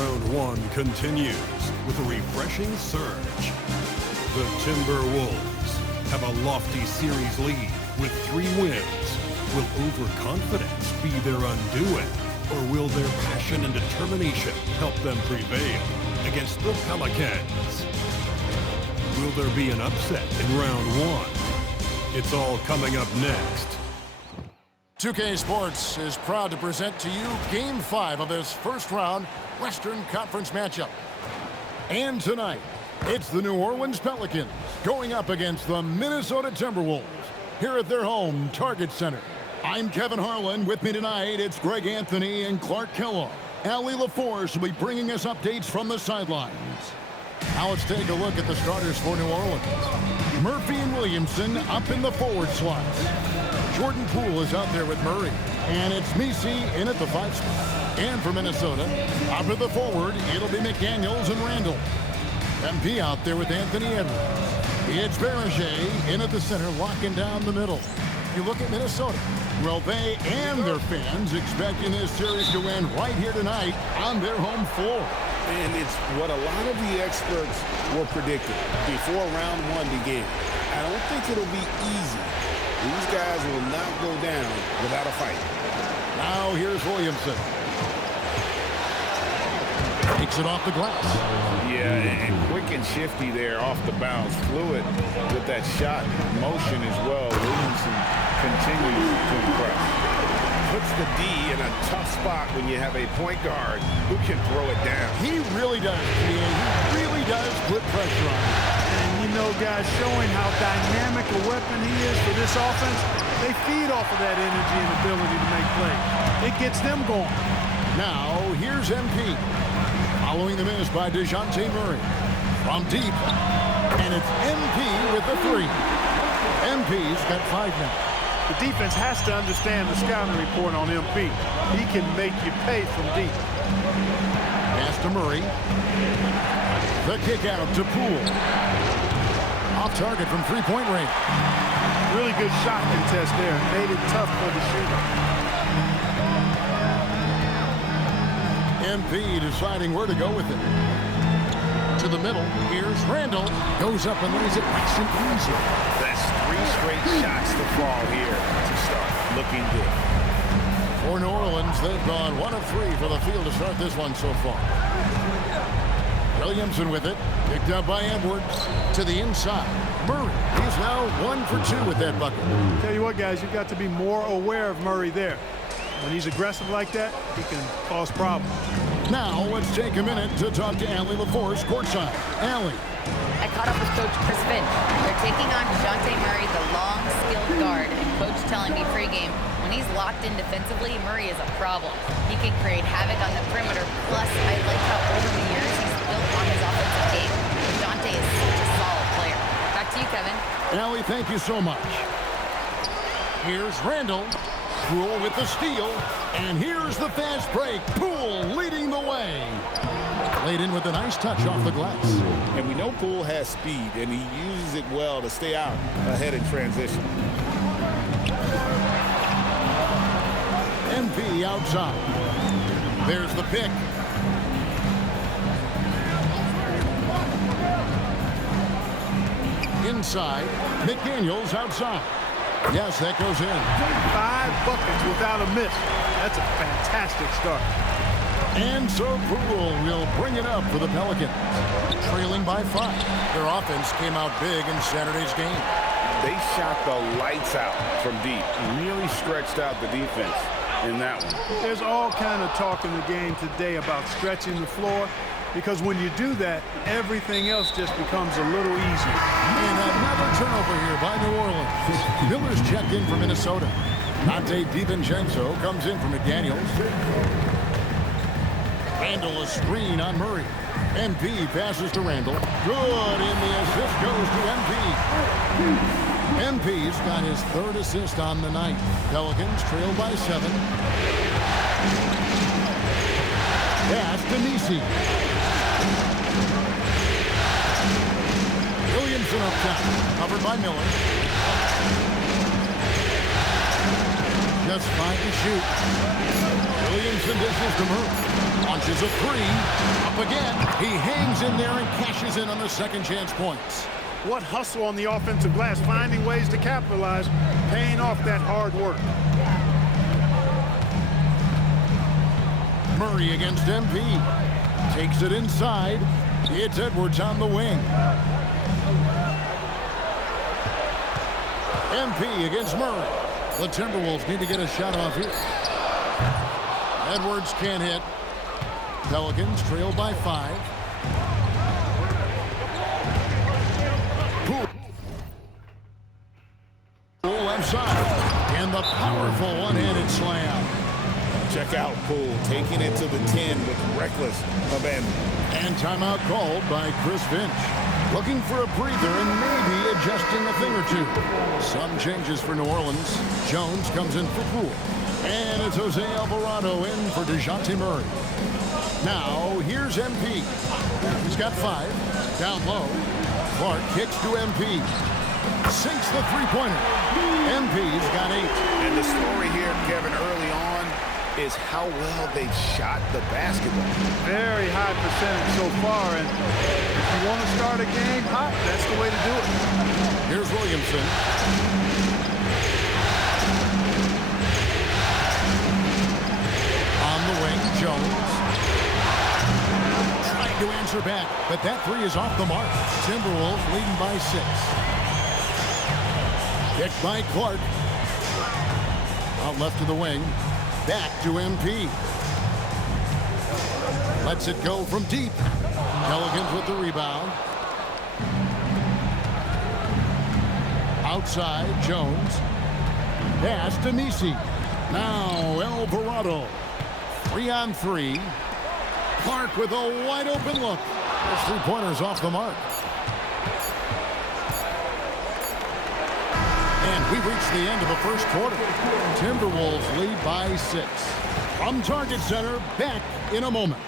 round one continues with a refreshing surge. The Timberwolves have a lofty series lead with 3 wins. Will overconfidence be their undoing, or will their passion and determination help them prevail against the Pelicans? Will there be an upset in round one? It's all coming up next. 2K Sports is proud to present to you Game 5 of this first-round Western Conference matchup. And tonight, it's the New Orleans Pelicans going up against the Minnesota Timberwolves here at their home Target Center. I'm Kevin Harlan. With me tonight, it's Greg Anthony and Clark Kellogg. Allie LaForce will be bringing us updates from the sidelines. Now let's take a look at the starters for New Orleans. Murphy and Williamson up in the forward slots. Jordan Poole is out there with Murray. And it's Messi in at the 5 spot. And for Minnesota, up at the forward, it'll be McDaniels and Randall. MP out there with Anthony Edwards. It's Berger in at the center, locking down the middle. You look at Minnesota. Well, they and their fans expecting this series to win right here tonight on their home floor. And it's what a lot of the experts were predicting before round one began. I don't think it'll be easy. These guys will not go down without a fight. Now here's Williamson. Takes it off the glass. Yeah, and quick and shifty there off the bounce. Fluid with that shot motion as well. Williamson continues to impress. Puts the D in a tough spot when you have a point guard who can throw it down. He really does, he really does put pressure on him. And you know, guys, showing how dynamic a weapon he is for this offense, they feed off of that energy and ability to make plays. It gets them going. Now, here's MP. Following the miss by DeJounte Murray. From deep. And it's MP with the 3. MP's got 5 now. The defense has to understand the scouting report on MP. He can make you pay from deep. Pass to Murray. The kick out to Poole. Off target from 3-point range. Really good shot contest there. Made it tough for the shooter. MP deciding where to go with it. To the middle. Here's Randall. Goes up and lays it nice and easy. That's 3 straight shots to fall here to start. Looking good. For New Orleans, they've gone 1 of 3 for the field to start this one so far. Williamson with it. Picked up by Edwards. To the inside. Murray. He's now 1 for 2 with that bucket. Tell you what, guys, you've got to be more aware of Murray there. When he's aggressive like that, he can cause problems. Now, let's take a minute to talk to Allie LaForce courtside. Allie. I caught up with Coach Chris Finch. They're taking on DeJounte Murray, the long, skilled guard. And Coach telling me pregame, when he's locked in defensively, Murray is a problem. He can create havoc on the perimeter. Plus, I like how over the years he's built on his offensive game. DeJounte is such a solid player. Back to you, Kevin. Allie, thank you so much. Here's Randall. Poole with the steal. And here's the fast break. Poole leading the way. Laid in with a nice touch off the glass. And we know Poole has speed, and he uses it well to stay out ahead in transition. MP outside. There's the pick. Inside. McDaniels outside. Yes, that goes in. 5 buckets without a miss. That's a fantastic start. And so Poole will bring it up for the Pelicans. Trailing by 5. Their offense came out big in Saturday's game. They shot the lights out from deep. Really stretched out the defense in that one. There's all kind of talk in the game today about stretching the floor, because when you do that, everything else just becomes a little easier. And another turnover here by New Orleans. Miller's checked in for Minnesota. Dante DiVincenzo comes in for McDaniels. Randall a screen on Murray. MP passes to Randall. Good, and the assist goes to MP. MP's got his 3rd assist on the night. Pelicans trail by 7. Pass to Messi. Williamson up top, covered by Miller. Just 5 to shoot. Williamson dishes to Murray. Launches a three. Up again. He hangs in there and cashes in on the second chance points. What hustle on the offensive glass, finding ways to capitalize, paying off that hard work. Murray against MP. Takes it inside. It's Edwards on the wing. MP against Murray. The Timberwolves need to get a shot off here. Edwards can't hit. Pelicans trail by 5. Poole left side. And the powerful one-handed slam. Check out Poole taking it to the 10 with reckless abandon. And timeout called by Chris Finch. Looking for a breather and maybe adjusting a thing or two. Some changes for New Orleans. Jones comes in for Poole. And it's Jose Alvarado in for DeJounte Murray. Now, here's MP. He's got 5. Down low. Clark kicks to MP. Sinks the three-pointer. MP's got 8. And the story here, Kevin, early on is how well they've shot the basketball. Very high percentage so far, and if you want to start a game hot, that's the way to do it. Here's Williamson. On the wing, Jones. Trying to answer back, but that three is off the mark. Timberwolves leading by 6. Picked by Clark. Out left of the wing. Back to MP. Lets it go from deep. Pelicans with the rebound. Outside, Jones. Pass to Nisi. Now Alvarado. 3-on-3. Clark with a wide open look. Those three-pointers off the mark. And we reach the end of the first quarter. Timberwolves lead by 6. From Target Center, back in a moment.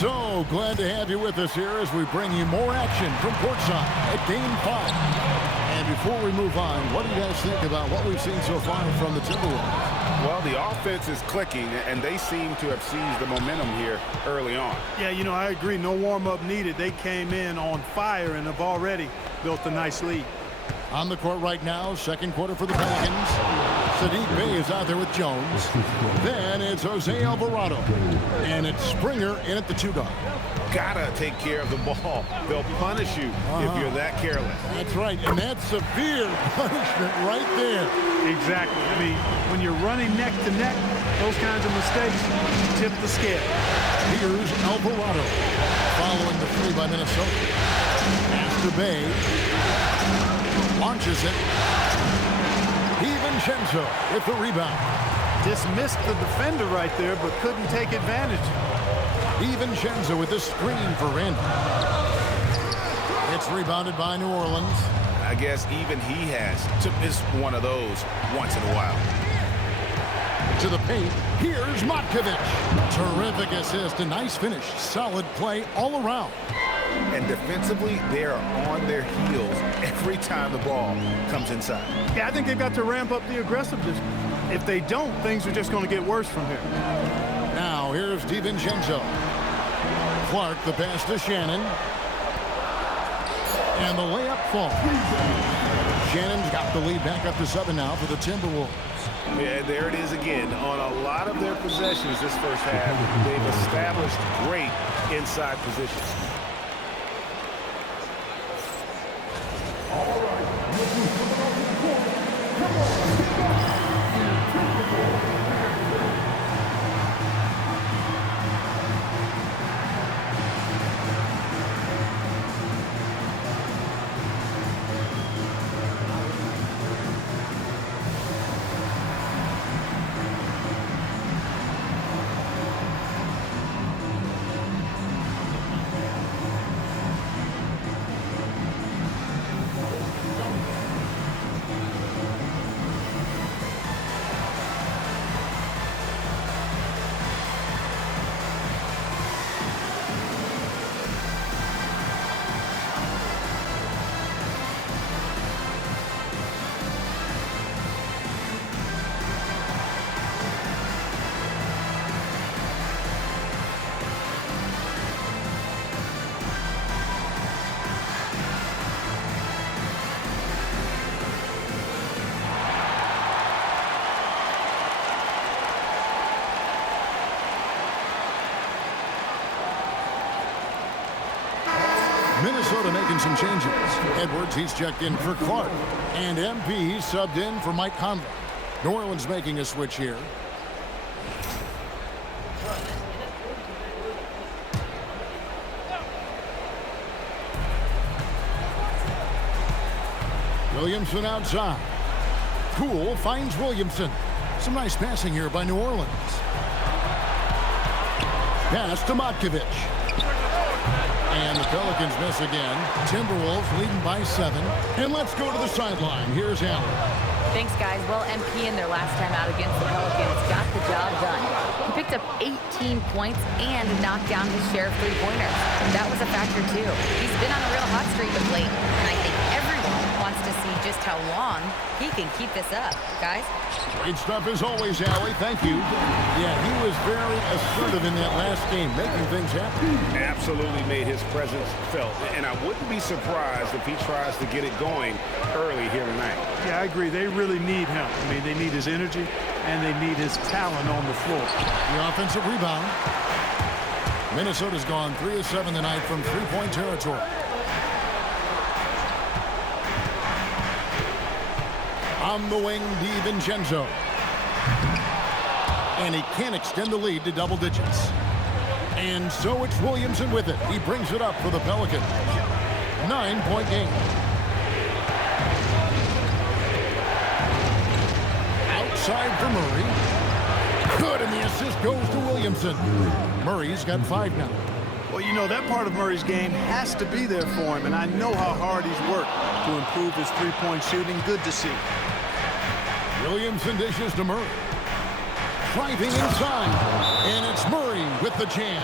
So glad to have you with us here as we bring you more action from courtside at Game 5. And before we move on, what do you guys think about what we've seen so far from the Timberwolves? Well, the offense is clicking, and they seem to have seized the momentum here early on. Yeah, you know, I agree. No warm-up needed. They came in on fire and have already built a nice lead. On the court right now, second quarter for the Pelicans. Sadiq Bey is out there with Jones. Then it's Jose Alvarado. And it's Springer in at the 2-guard. Gotta take care of the ball. They'll punish you if you're that careless. That's right, and that's severe punishment right there. Exactly. I mean, when you're running neck to neck, those kinds of mistakes tip the scale. Here's Alvarado following the three by Minnesota. Pass to Bey. Launches it. DiVincenzo with the rebound. Dismissed the defender right there, but couldn't take advantage. DiVincenzo with the screen for Randle. It's rebounded by New Orleans. I guess even he has to miss one of those once in a while. To the paint, here's Matkovic. Terrific assist, a nice finish. Solid play all around. And defensively, they are on their heels every time the ball comes inside. Yeah, I think they've got to ramp up the aggressiveness. If they don't, things are just going to get worse from here. Now, here's DiVincenzo. Clark, the pass to Shannon. And the layup falls. Shannon's got the lead back up to 7 now for the Timberwolves. Yeah, there it is again. On a lot of their possessions this first half, they've established great inside positions. Minnesota making some changes. Edwards, he's checked in for Clark. And MP, he's subbed in for Mike Conley. New Orleans making a switch here. Williamson outside. Poole finds Williamson. Some nice passing here by New Orleans. Pass to Matkovich. And the Pelicans miss again. Timberwolves leading by 7. And let's go to the sideline. Here's Allen. Thanks, guys. Well, MP in their last time out against the Pelicans got the job done. He picked up 18 points and knocked down his share of three-pointers. That was a factor, too. He's been on a real hot streak of late, and I think everyone wants to see just how long he can keep this up. Guys? Great stuff as always, Allie. Thank you. Yeah, he was very assertive in that last game, making things happen. Absolutely made his presence felt. And I wouldn't be surprised if he tries to get it going early here tonight. Yeah, I agree. They really need him. I mean, they need his energy, and they need his talent on the floor. The offensive rebound. Minnesota's gone 3 of 7 tonight from three-point territory. On the wing, DiVincenzo. And he can't extend the lead to double digits. And so it's Williamson with it. He brings it up for the Pelicans. 9-point game. Outside for Murray. Good, and the assist goes to Williamson. Murray's got 5 now. Well, you know, that part of Murray's game has to be there for him, and I know how hard he's worked to improve his three-point shooting. Good to see. Williamson dishes to Murray. Driving inside. And it's Murray with the jam.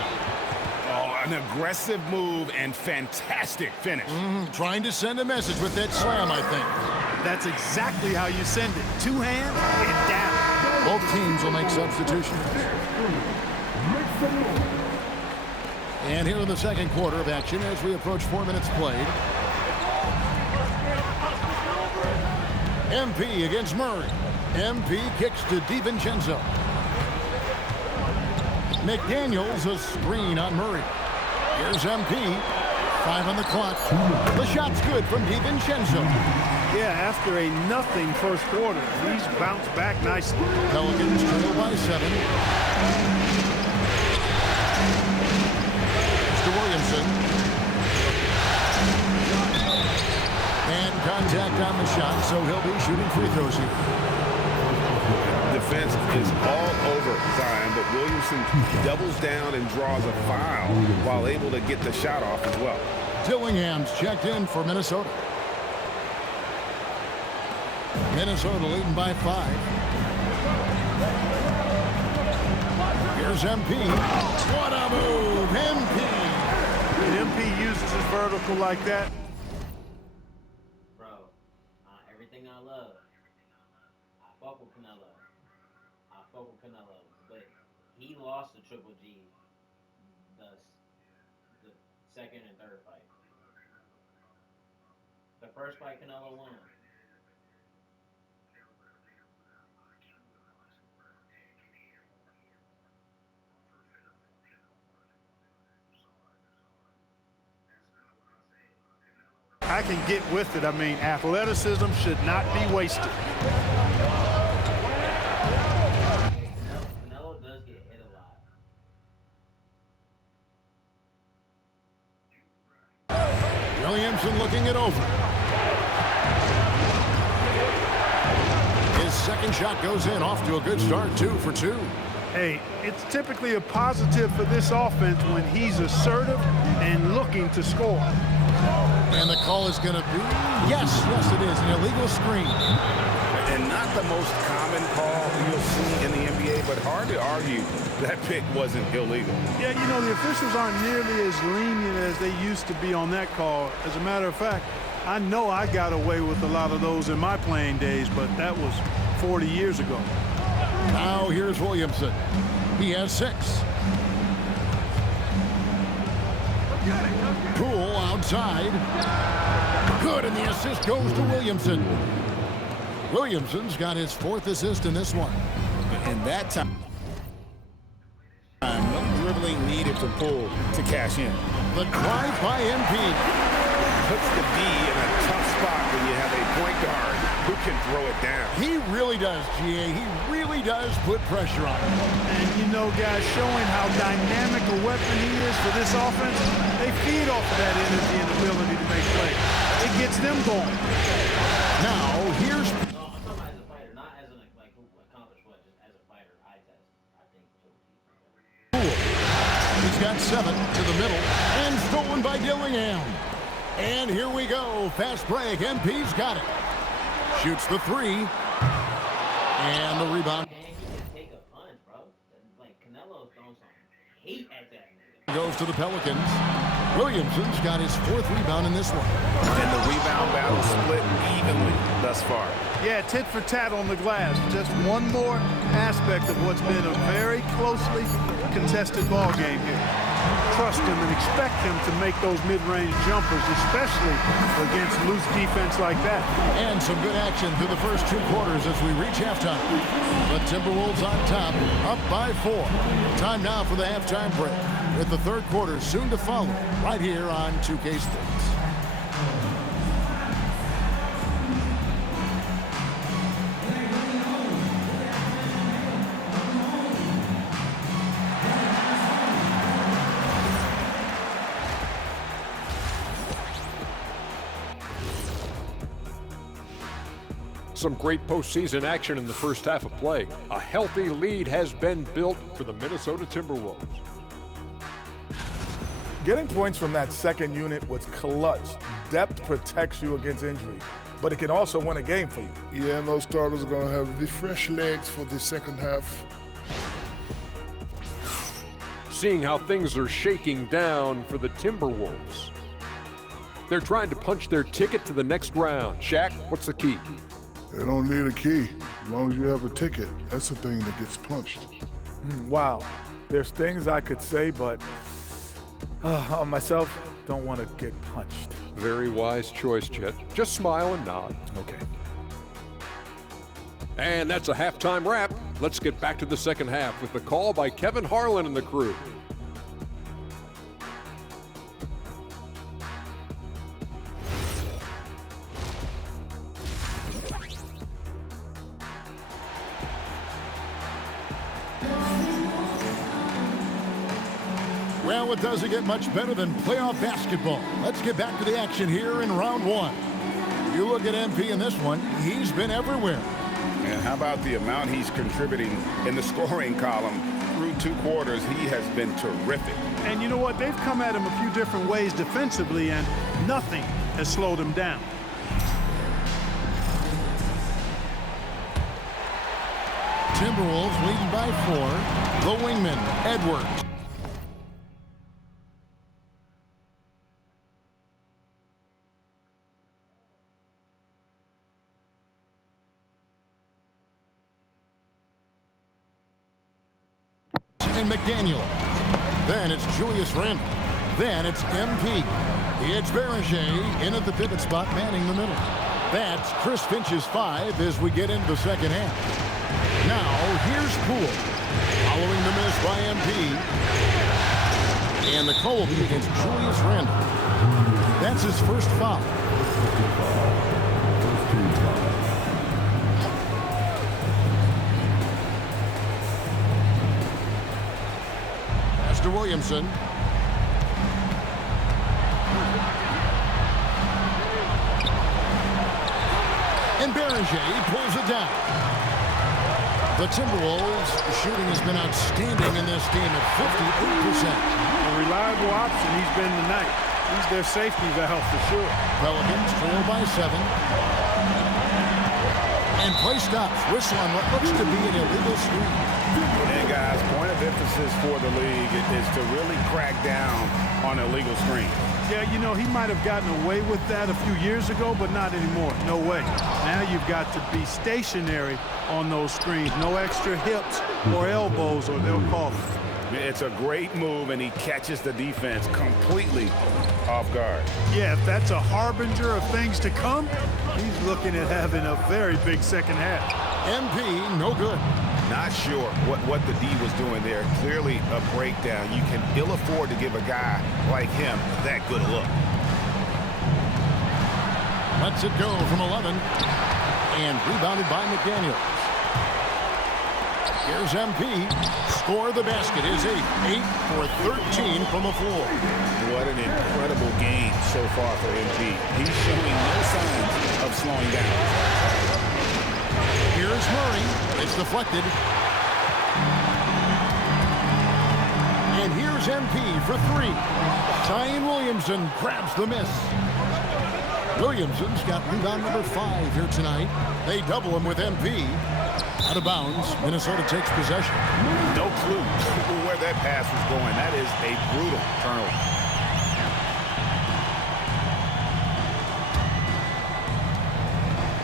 Oh, an aggressive move and fantastic finish. Trying to send a message with that slam, I think. That's exactly how you send it. 2 hands and down. Both teams will make substitutions. And here in the second quarter of action as we approach 4 minutes played. MP against Murray. MP kicks to DiVincenzo. McDaniels a screen on Murray. Here's MP. 5 on the clock. The shot's good from DiVincenzo. Yeah, after a nothing first quarter, he's bounced back nicely. Pelicans trail by 7. Mr. Williamson. And contact on the shot, so he'll be shooting free throws here. Defense is all over Zion, but Williamson doubles down and draws a foul while able to get the shot off as well. Dillingham's checked in for Minnesota. Minnesota leading by 5. Here's MP. What a move, MP. When MP uses his vertical like that. Bro, everything I love. I fuck with Canelo. But he lost the Triple G the second and third fight. The first fight Canelo won. I can get with it. I mean, athleticism should not be wasted. Canelo does get hit a lot. Williamson looking it over. His second shot goes in, off to a good start, 2 for 2. Hey, it's typically a positive for this offense when he's assertive and looking to score. And the call is going to be, yes, it is, an illegal screen. And not the most common call you'll see in the NBA, but hard to argue that pick wasn't illegal. Yeah, you know, the officials aren't nearly as lenient as they used to be on that call. As a matter of fact, I know I got away with a lot of those in my playing days, but that was 40 years ago. Now here's Williamson. He has 6. Poole outside. Good, and the assist goes to Williamson. Williamson's got his 4th assist in this one. And that time, no dribbling needed for Poole to cash in. The drive by MP. Puts the D in a tough spot when you have a point guard who can throw it down. He really does, GA. He really does put pressure on him. And you know, guys, showing how dynamic a weapon he is for this offense, they feed off of that energy and ability to make plays. It gets them going. Now, here's... No, I'm talking about as a fighter, not as an like who accomplished what, just as a fighter. I think He's got 7 to the middle and stolen by Dillingham. And here we go. Fast break. MP's got it. Shoots the 3. And the rebound. Man, he can take a punch, bro. Like Canelo's throwing some hate at that nigga. Goes to the Pelicans. Williamson's got his 4th rebound in this one. And the rebound battle split evenly thus far. Yeah, tit for tat on the glass. Just one more aspect of what's been a very closely contested ball game here. Trust him and expect him to make those mid-range jumpers, especially against loose defense like that. And some good action through the first 2 quarters as we reach halftime. The Timberwolves on top, up by 4. Time now for the halftime break, with the 3rd quarter soon to follow, right here on 2K Sports. Some great postseason action in the first half of play. A healthy lead has been built for the Minnesota Timberwolves. Getting points from that second unit was clutch. Depth protects you against injury, but it can also win a game for you. Yeah, and those starters are going to have the fresh legs for the second half. Seeing how things are shaking down for the Timberwolves. They're trying to punch their ticket to the next round. Shaq, what's the key? They don't need a key. As long as you have a ticket, that's the thing that gets punched. Wow, there's things I could say, but on myself, don't want to get punched. Very wise choice, Chet. Just smile and nod. Okay. And that's a halftime wrap. Let's get back to the second half with the call by Kevin Harlan and the crew. Well, it doesn't get much better than playoff basketball. Let's get back to the action here in round 1. You look at MP in this one, he's been everywhere. And how about the amount he's contributing in the scoring column through 2 quarters? He has been terrific. And you know what? They've come at him a few different ways defensively, and nothing has slowed him down. Timberwolves leading by 4. The wingman, Edwards. And McDaniel. Then it's Julius Randle. Then it's MP. It's Berger in at the pivot spot, manning the middle. That's Chris Finch's 5 as we get into the second half. Now, here's Poole. Following the miss by MP. And the call will be against Julius Randle. That's his first foul. To Williamson. And Berger pulls it down. The Timberwolves shooting has been outstanding in this game at 58%. A reliable option he's been tonight. He's their safety valve for sure. Pelicans trail by 7. And play stops. Whistle on what looks to be an illegal screen. And guys, point of emphasis for the league is to really crack down on illegal screens. Yeah, you know, he might have gotten away with that a few years ago, but not anymore. No way. Now you've got to be stationary on those screens. No extra hips or elbows, or they'll call it. It's a great move, and he catches the defense completely off guard. Yeah, if that's a harbinger of things to come, he's looking at having a very big second half. MP, no good. Not sure what the D was doing there. Clearly a breakdown. You can ill afford to give a guy like him that good look. Lets it go from 11. And rebounded by McDaniels. Here's MP. Score the basket is 8 for 13 from the floor. What an incredible game so far for MP. He's showing no signs of slowing down. Here's Murray. It's deflected. And here's MP for 3. Zion Williamson grabs the miss. Williamson's got rebound number 5 here tonight. They double him with MP. Out of bounds, Minnesota takes possession. No clue where that pass was going. That is a brutal turnover.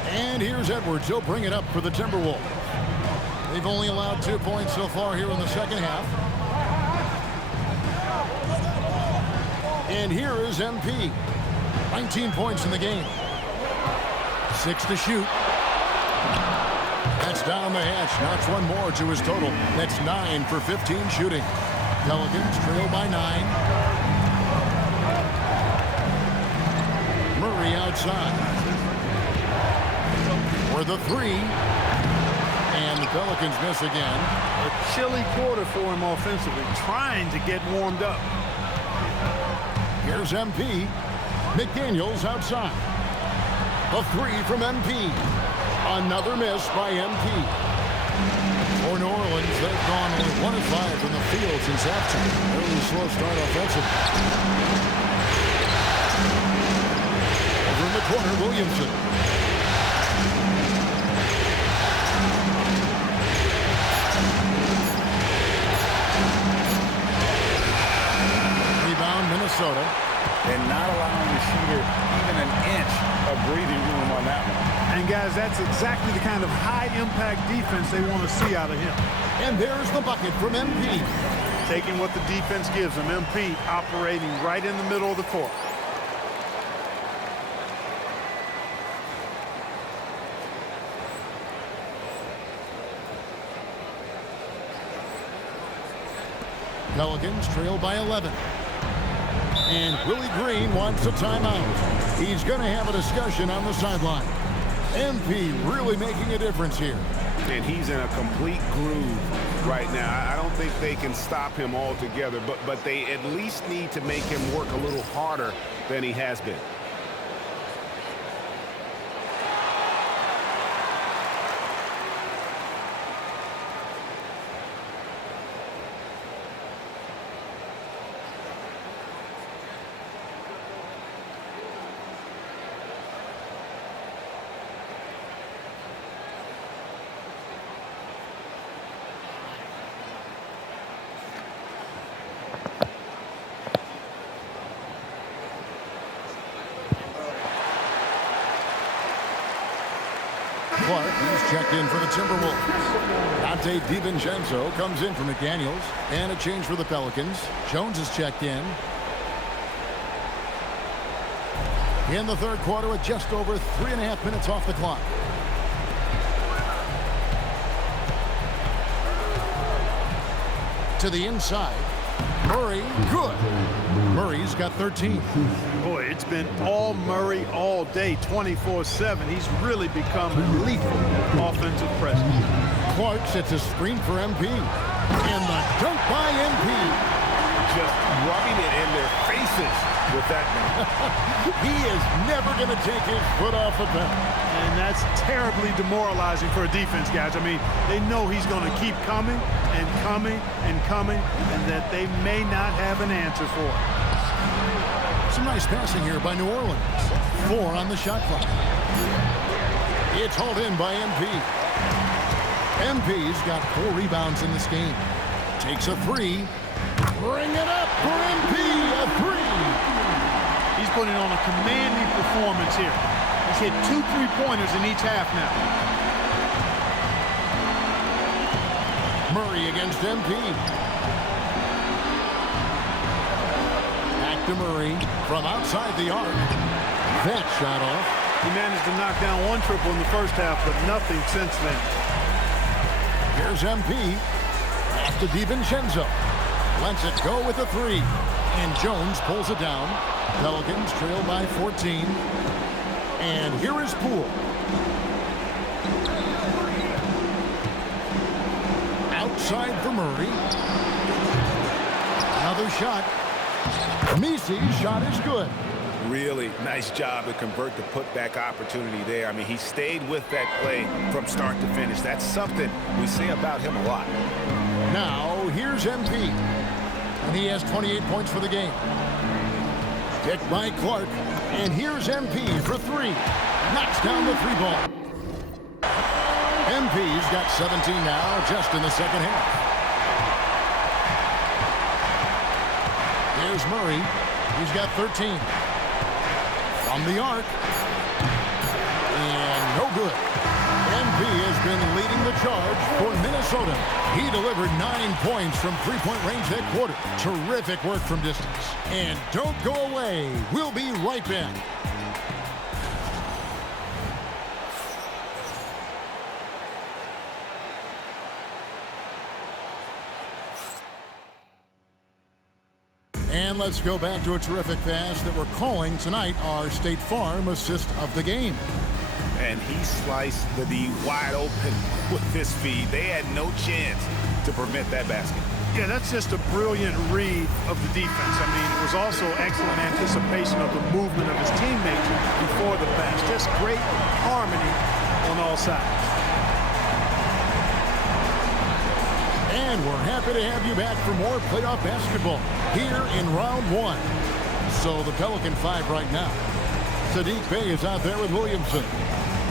And here's Edwards. He'll bring it up for the Timberwolves. They've only allowed 2 points so far here in the second half. And here is MP. 19 points in the game. 6 to shoot. That's down the hatch. Knocks one more to his total. That's 9 for 15 shooting. Pelicans trail by 9. Murray outside. For the 3. And the Pelicans miss again. A chilly quarter for him offensively, trying to get warmed up. Here's MP. McDaniels outside. A 3 from MP. Another miss by MP. For New Orleans, they've gone only 1 of 5 from the field since halftime. Early slow start offensively. Over in the corner, Williamson. Rebound, Minnesota. And not allowing the shooter even an inch of breathing room on that one. And guys, that's exactly the kind of high-impact defense they want to see out of him. And there's the bucket from MP. Taking what the defense gives him. MP operating right in the middle of the court. Pelicans trail by 11. And Willie Green wants a timeout. He's going to have a discussion on the sideline. MP really making a difference here. And he's in a complete groove right now. I don't think they can stop him altogether, but they at least need to make him work a little harder than he has been. Clark, he's checked in for the Timberwolves. Dante DiVincenzo comes in for McDaniels. And a change for the Pelicans. Jones is checked in. In the third quarter with just over 3.5 minutes off the clock. To the inside. Murray, good. Murray's got 13. Boy, it's been all Murray all day, 24/7. He's really become a lethal offensive presence. Clark sets a screen for MP. And the dunk by MP. Just rubbing it in their faces with that man. He is never going to take his foot off the pedal. And that's terribly demoralizing for a defense, guys. I mean, they know he's going to keep coming and coming and coming, and that they may not have an answer for it. Some nice passing here by New Orleans. 4 on the shot clock. It's hauled in by MP. MP's got 4 rebounds in this game. Takes a 3. Bring it up for MP. A 3. He's putting on a commanding performance here. He's hit 2 3-pointers in each half now. Murray against MP. Back to Murray from outside the arc. That shot off. He managed to knock down 1 triple in the first half, but nothing since then. Here's MP. Pass to DiVincenzo. Lets it go with a three. And Jones pulls it down. Pelicans trail by 14. And here is Poole. Outside for Murray. Another shot. Misi's shot is good. Really nice job to convert the putback opportunity there. I mean, he stayed with that play from start to finish. That's something we say about him a lot. Now, here's MP. And he has 28 points for the game. Picked by Clark. And here's MP for three. Knocks down the three ball. MP's got 17 now, just in the second half. Here's Murray. He's got 13. From the arc. And no good. MP has been leading the charge for Minnesota. He delivered 9 points from three-point range that quarter. Terrific work from distance. And don't go away. We'll be right back. And let's go back to a terrific pass that we're calling tonight our State Farm assist of the game. And he sliced the D wide open with his feed. They had no chance to prevent that basket. Yeah, that's just a brilliant read of the defense. I mean, it was also excellent anticipation of the movement of his teammates before the pass. Just great harmony on all sides. And we're happy to have you back for more playoff basketball here in round one. So the Pelican 5 right now. Sadiq Bey is out there with Williamson.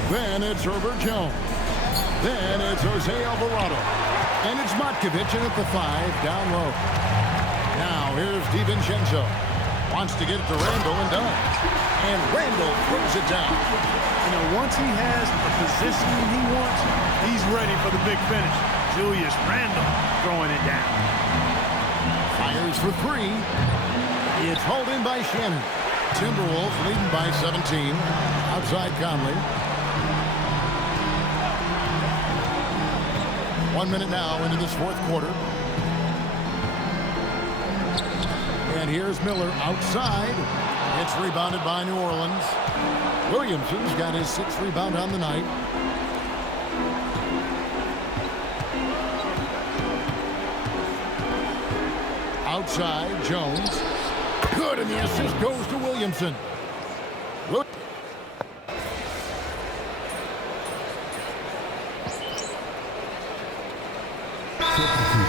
Then it's Herbert Jones. Then it's Jose Alvarado. And it's Matkovic in at the 5 down low. Now here's DiVincenzo. Wants to get it to Randall and does. And Randall throws it down. You know, once he has the positioning he wants, he's ready for the big finish. Julius Randall throwing it down. Fires for three. It's hauled in by Shannon. Timberwolves leading by 17. Outside Conley. 1 minute now into this fourth quarter. And here's Miller outside. It's rebounded by New Orleans. Williamson's got his 6th rebound on the night. Outside, Jones. Good, and the assist goes to Williamson. Look.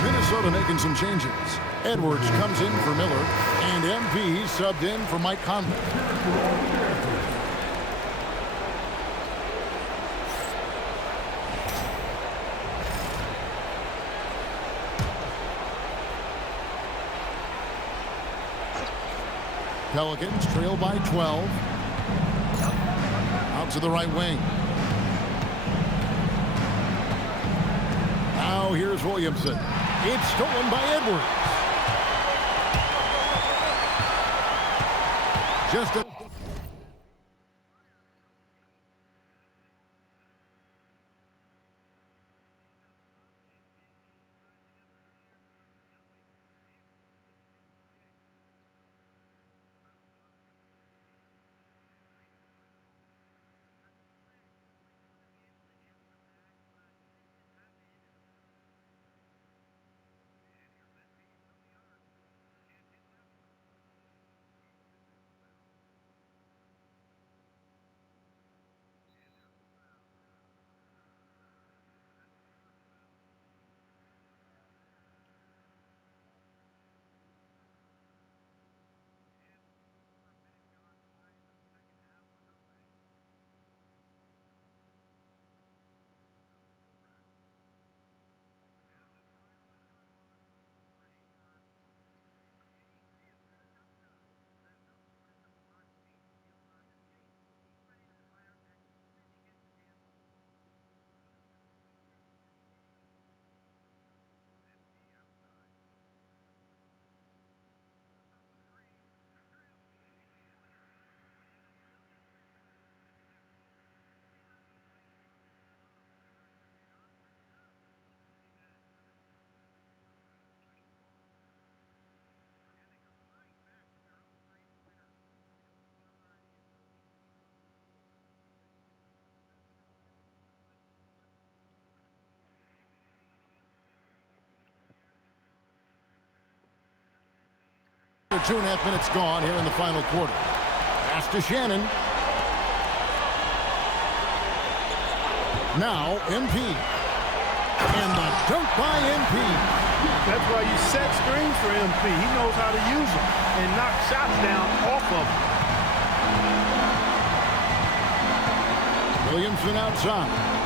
Minnesota making some changes. Edwards comes in for Miller, and MP subbed in for Mike Conley. Pelicans trail by 12. Out to the right wing. Now here's Williamson. It's stolen by Edwards. Just a 2.5 minutes gone here in the final quarter. Pass to Shannon. Now, MP. And the dunk by MP. That's why you set screens for MP. He knows how to use them and knock shots down off of them. Williamson outside.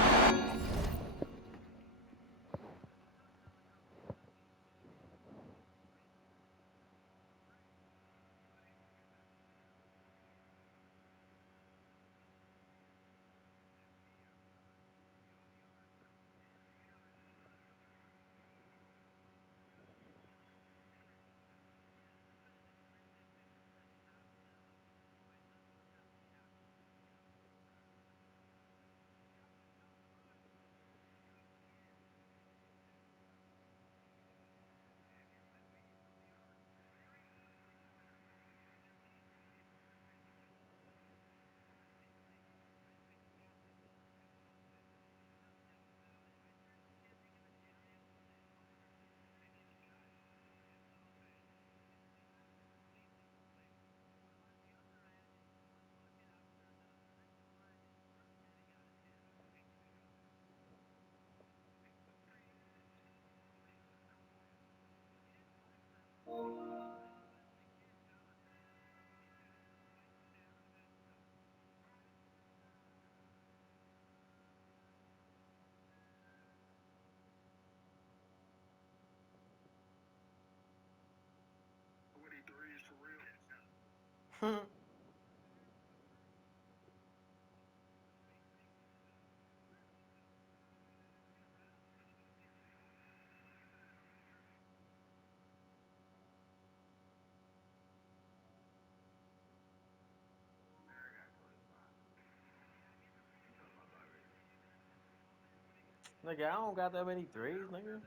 Nigga, I don't got that many threes, nigga.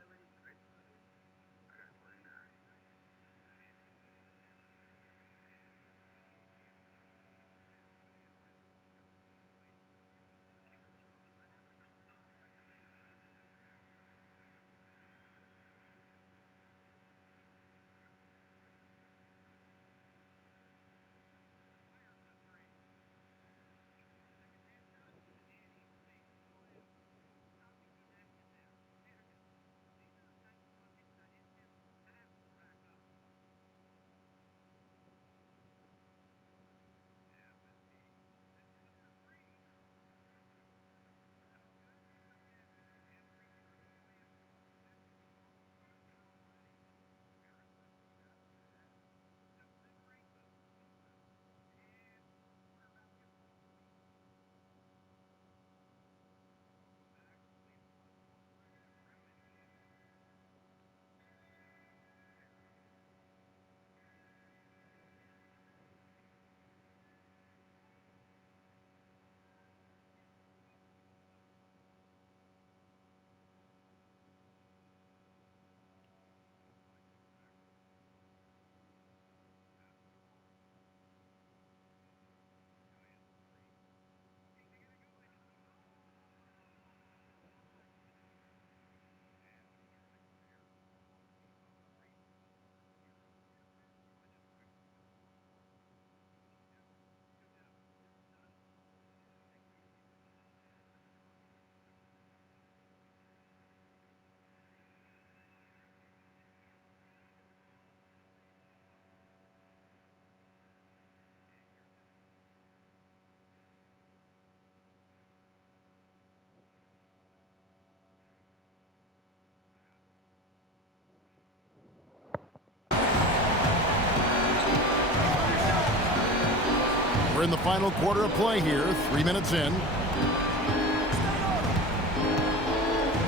We're in the final quarter of play here, 3 minutes in.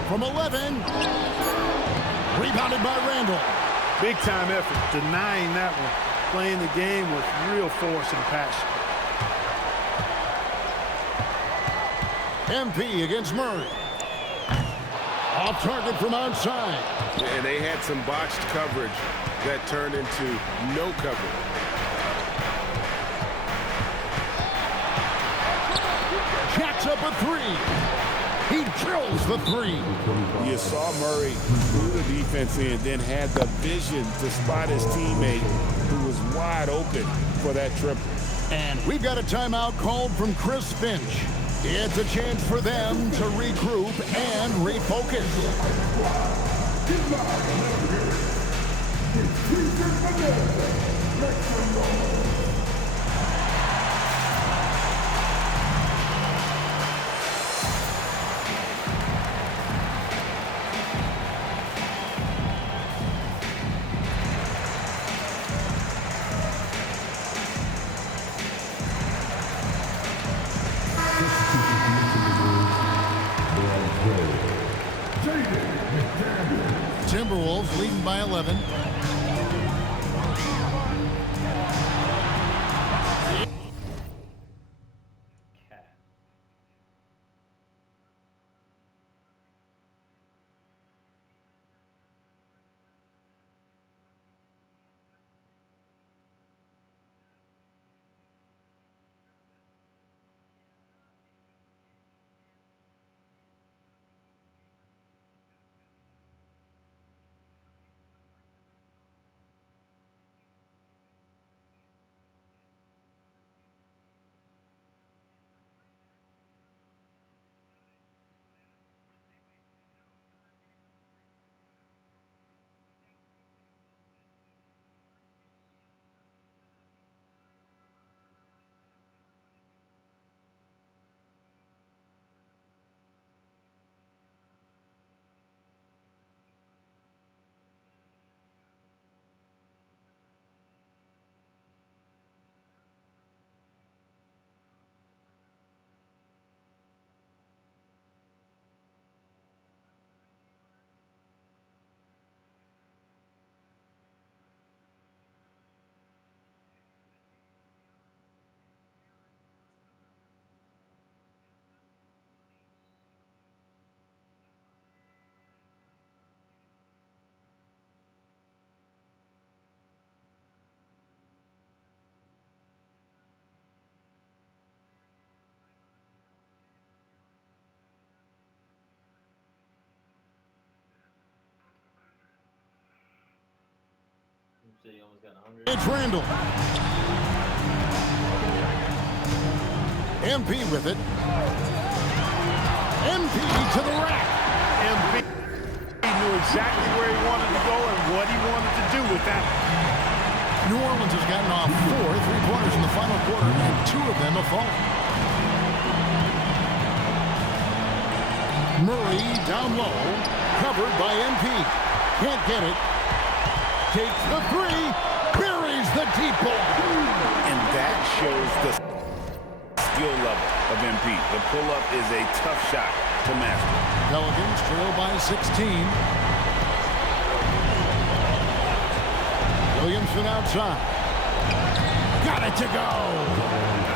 From 11. Rebounded by Randall. Big time effort, denying that one. Playing the game with real force and passion. MP against Murray. Off target from outside. And they had some botched coverage that turned into no coverage. Jacks up a three. He drills the three. You saw Murray threw the defense in, then had the vision to spot his teammate who was wide open for that triple. And we've got a timeout called from Chris Finch. It's a chance for them to regroup and refocus. Timberwolves leading by 11. So you almost got 100. It's Randall. MP with it. MP to the rack. MP knew exactly where he wanted to go and what he wanted to do with that. New Orleans has gotten off 4 3-pointers in the final quarter, and 2 of them have fallen. Murray down low, covered by MP. Can't get it. Takes the three, buries the deep ball. And that shows the skill level of MP. The pull-up is a tough shot to master. Pelicans trail by 16. Williamson outside. Got it to go.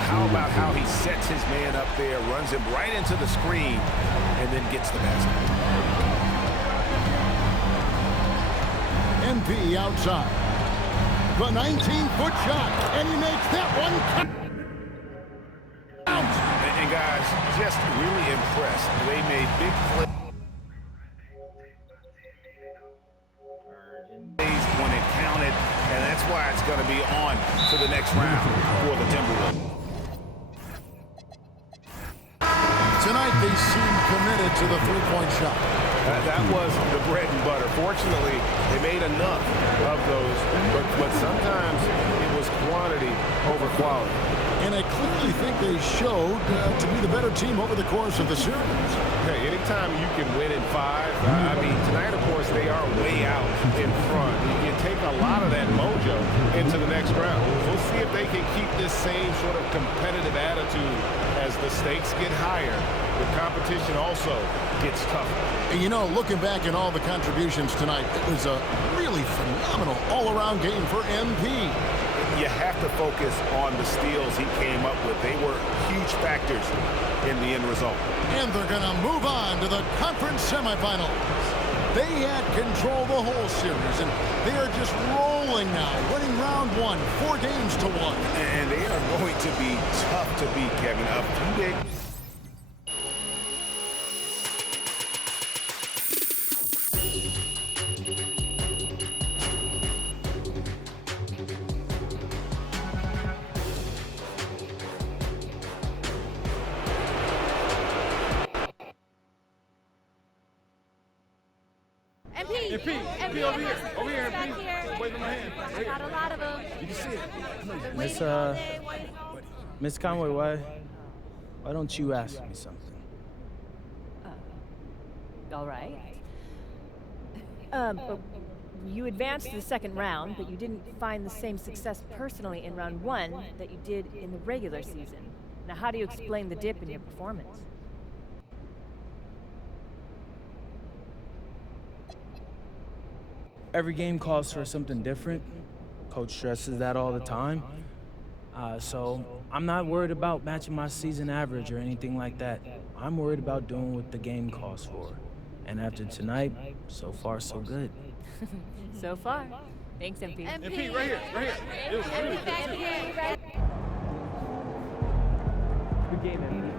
How about how he sets his man up there, runs him right into the screen, and then gets the basket. MP outside. The 19-foot shot, and he makes that one count. And guys, just really impressed. They made big plays when it counted, and that's why it's going to be on to the next round for the Timberwolves. Tonight they seem committed to the three-point shot. That was the bread and butter. Fortunately, they made enough of those, but sometimes it was quantity over quality. And I clearly think they showed to be the better team over the course of the series. Hey, anytime you can win in 5, I mean, tonight, of course, they are way out in front. You take a lot of that mojo into the next round. We'll see if they can keep this same sort of competitive attitude as the stakes get higher. The competition also gets tougher. And you know, looking back at all the contributions tonight, it was a really phenomenal all-around game for MP. You have to focus on the steals he came up with. They were huge factors in the end result. And they're going to move on to the conference semifinals. They had control the whole series, and they are just rolling now, winning round 1, 4 games to 1. And they are going to be tough to beat, Kevin. A few days. Hey, P over here. Over here, P. Wave my hand. I got a lot of them. You can see it. Miss Conway, why don't you ask me something? All right. You advanced to the second round, but you didn't find the same success personally in round 1 that you did in the regular season. Now, how do you explain the dip in your performance? Every game calls for something different. Coach stresses that all the time. So I'm not worried about matching my season average or anything like that. I'm worried about doing what the game calls for. And after tonight, so far, so good. So far. Thanks, MP. MP, right here, right here. MP, back here. Good game, MP.